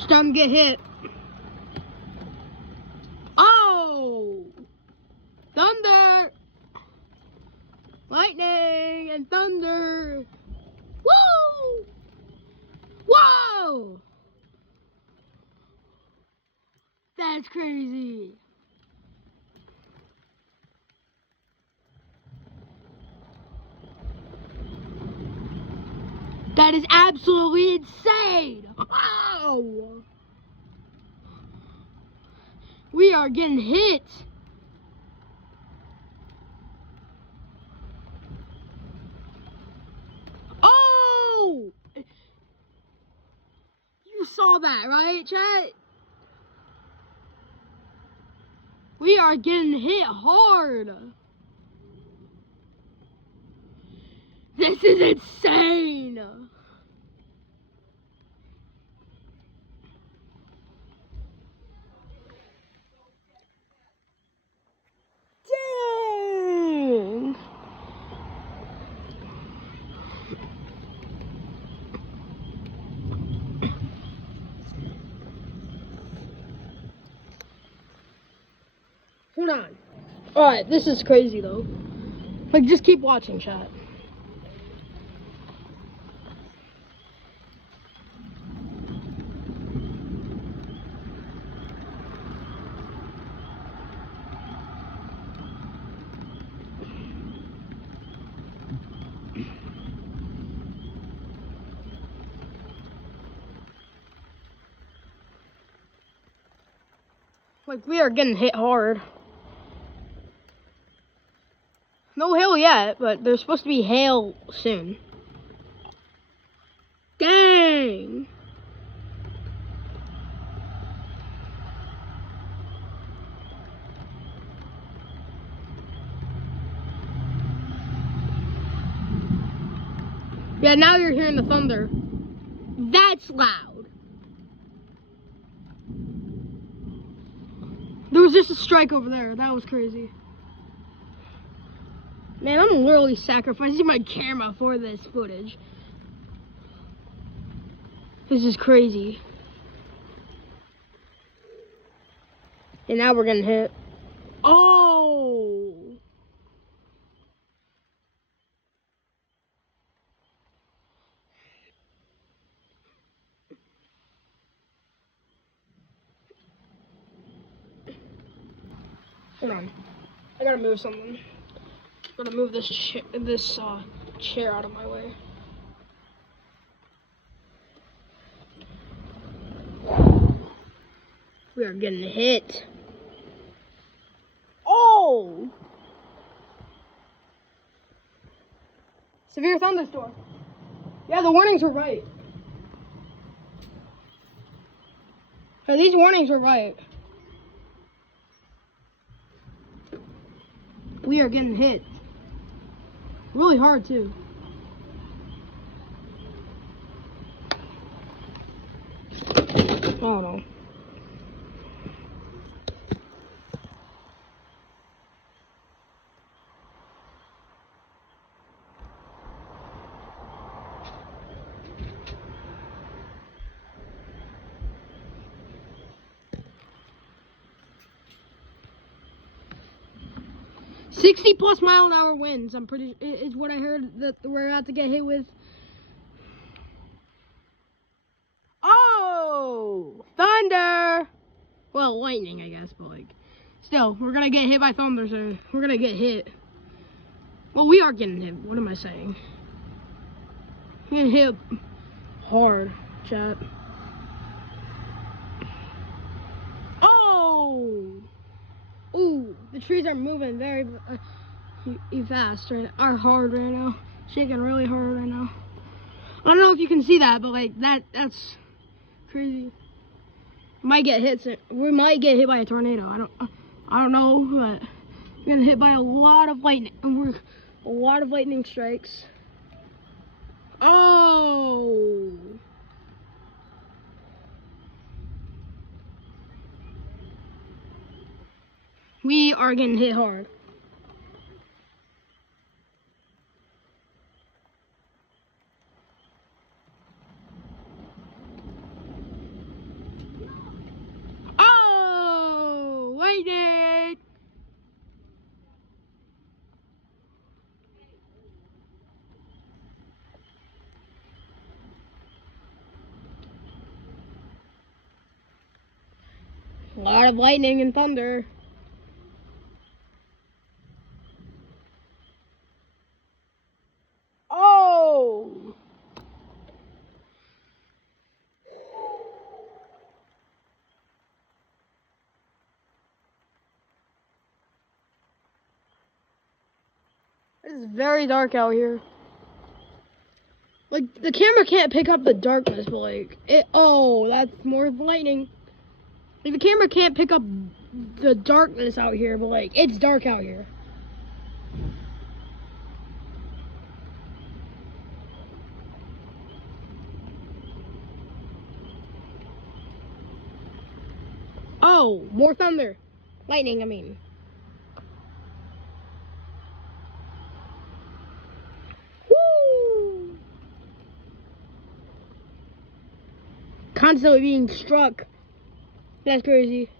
It's time to get hit. Oh! Thunder! Lightning and thunder! Woo! Whoa! That's crazy. That is absolutely insane. Oh! We are getting hit. Oh! You saw that, right, chat? We are getting hit hard. This is insane. Dang. Hold on. Alright, this is crazy though. Like, just keep watching, chat. Like, we are getting hit hard. No hail yet, but there's supposed to be hail soon. Dang! Yeah, now you're hearing the thunder. That's loud. There was just a strike over there. That was crazy. Man, I'm literally sacrificing my camera for this footage. This is crazy. And now we're getting hit. Oh! Hold on. I gotta move something. Gotta move this chair out of my way. We are getting hit. Oh! Severe thunderstorm. Yeah, the warnings were right. So these warnings were right. We are getting hit. Really hard too. I don't know. +60 mile-an-hour winds. I'm pretty. Is what I heard that we're about to get hit with. Oh, thunder! Well, lightning, I guess, but like, still, we're gonna get hit by thunder. So we're gonna get hit. Well, we are getting hit. What am I saying? We're getting hit hard, chat. Oh! Ooh, the trees are moving very fast right now, are hard right now. Shaking really hard right now. I don't know if you can see that, but like that's crazy. Might get hit. We might get hit by a tornado. I don't know, but we're getting hit by a lot of lightning. A lot of lightning strikes. Oh. We are getting hit hard. A lot of lightning and thunder. Oh! It's very dark out here. Like, the camera can't pick up the darkness, but like, oh, that's more lightning. Like, the camera can't pick up the darkness out here, but like, it's dark out here. Oh, more thunder. Lightning, I mean. Woo! Constantly being struck. That's crazy.